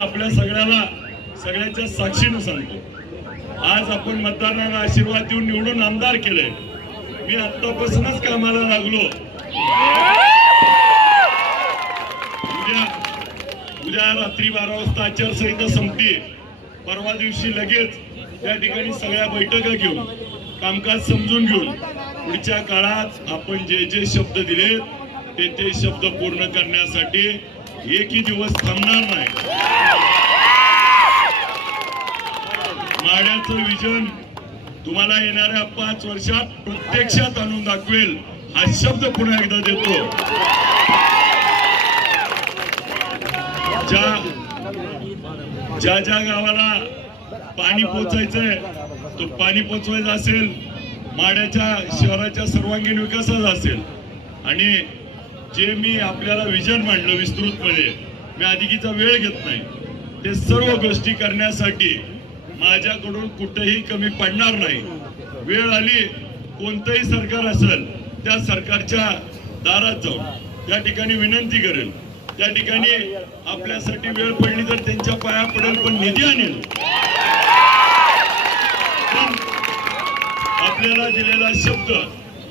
आपल्या सगळ्याला सगळ्यांच्या साक्षीनं सांगतो. आज आपण मतदारांना आशीर्वाद देऊन निवडून आमदार केले. मी आतापासूनच कामाला लागलो. उद्या उद्या रात्री बारा वाजता आचारसंहिता संपते परवा दिवशी लगेच त्या ठिकाणी सगळ्या बैठका घेऊन कामकाज समजून घेऊन पुढच्या काळात आपण जे जे शब्द दिले ते ते शब्द पूर्ण करण्यासाठी एकही दिवस थांबणार नाही. माड्याचं विजन तुम्हाला येणाऱ्या पाच वर्षात प्रत्यक्षात आणून दाखवेल. हा शब्द पुन्हा एकदा देतो. ज्या ज्या ज्या गावाला पाणी पोचायचंय तो पाणी पोचवायचं असेल माड्याच्या शहराच्या सर्वांगीण विकासाचा असेल. आणि जे मी आपल्याला विजन मांडलं विस्तृतपणे मी अधिकीचा वेळ घेत नाही. ते सर्व गोष्टी करण्यासाठी माझ्याकडून कुठेही कमी पडणार नाही. वेळ आली कोणतंही सरकार असेल त्या सरकारच्या दारात जाऊन त्या ठिकाणी विनंती करेल. त्या ठिकाणी आपल्यासाठी वेळ पडली तर त्यांच्या पाया पडेल पण निधी आणेल. आपल्याला दिलेला शब्द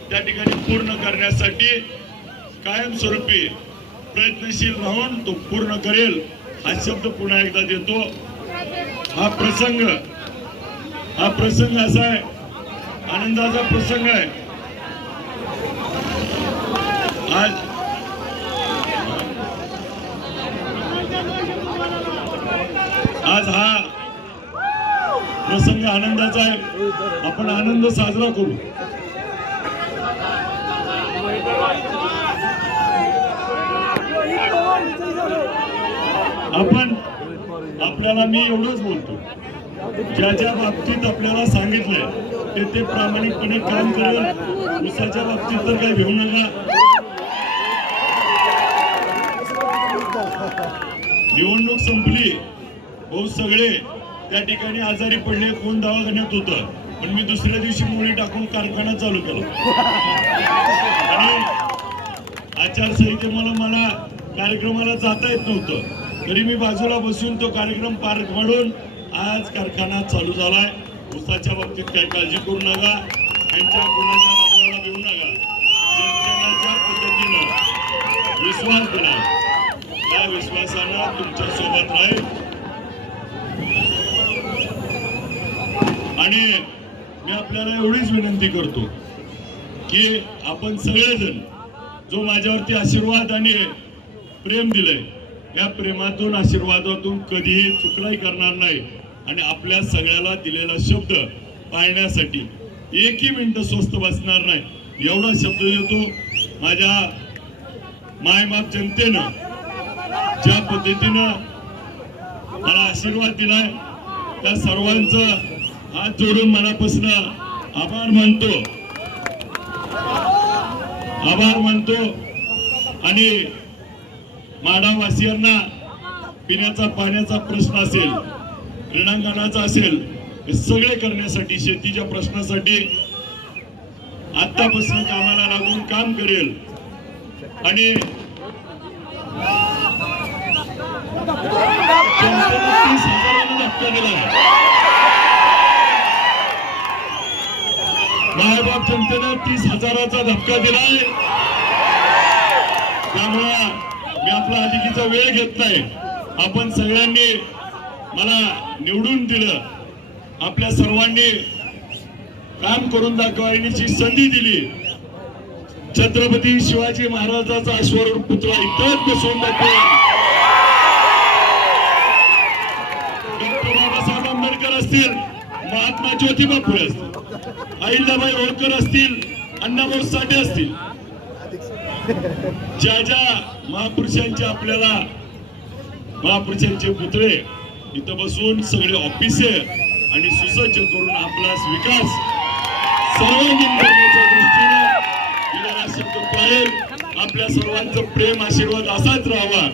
त्या ठिकाणी पूर्ण करण्यासाठी कायमस्वरूपी प्रयत्नशील राहून तो पूर्ण करेल हा शब्द पुन्हा एकदा देतो. हा प्रसंग हा प्रसंग असा आहे आनंदाचा प्रसंग आहे. आज आज हा प्रसंग आनंदाचा आहे. आपण आनंद साजरा करू. आपण आपल्याला मी एवढंच बोलतो. ज्या ज्या बाबतीत आपल्याला सांगितलंय ते ते प्रामाणिकपणे काम करेल. उसाच्या बाबतीत तर काही घेऊ नका. निवडणूक संपली. भाऊ सगळे त्या ठिकाणी आजारी पडले कोण दवाखान्यात होतं? पण मी दुसऱ्या दिवशी मुली टाकून कारखाना चालू केला. आणि आचारसंहितेमुळे मला कार्यक्रमाला जाता येत नव्हतं. तरी मी बाजूला बसून तो कार्यक्रम पार पाडून आज कारखाना चालू झालाय. उसाच्या बाबतीत काही काळजी करू नका. त्यांच्या गुणाच्या दबावाला देऊ नका. जनतेच्या पद्धतीनं विश्वास दिला. त्या विश्वासानं तुमच्यासोबत राहील. आणि मी आपल्याला एवढीच विनंती करतो की आपण सगळेजण जो माझ्यावरती आशीर्वाद आणि प्रेम दिलंय या प्रेमातून आशीर्वादातून कधीही चुकलाही करणार नाही. आणि आपल्या सगळ्याला दिलेला शब्द पाळण्यासाठी एकही मिनिट स्वस्त बसणार नाही. एवढा शब्द देतो माझ्या मायमाप जनतेनं ज्या पद्धतीनं मला आशीर्वाद दिलाय त्या सर्वांचं हात जोडून मनापासून आभार मानतो. आभार मानतो. आणि माडावासियांना पिण्याचा पाण्याचा प्रश्न असेल क्रीडांगणाचा असेल हे सगळे करण्यासाठी शेतीच्या प्रश्नासाठी आतापासून कामाला लागून काम करेल. आणि तीस धक्का दिला. मायबाप जनतेने तीस हजाराचा धक्का दिलाय. त्यामुळे मी आपला अतिथीचा वेळ घेत नाही. आपण सगळ्यांनी मला निवडून दिलं. आपल्या सर्वांनी काम करून दाखवण्याची संधी दिली. छत्रपती शिवाजी महाराजाचा अश्वर पुतळा इतर बसवून दाखवेल. डॉक्टर बाबासाहेब आंबेडकर असतील महात्मा ज्योतिबा फुले असतील अहिल्याबाई होळकर असतील अण्णाभाऊ साठे असतील ज्या ज्या महापुरुषांचे आपल्याला महापुरुषांचे पुतळे इथं बसून सगळे ऑफिसे आणि सुसज्ज करून आपला विकास सर्वांगीण करण्याच्या दृष्टीने आपल्या सर्वांचं प्रेम आशीर्वाद असाच राहावा.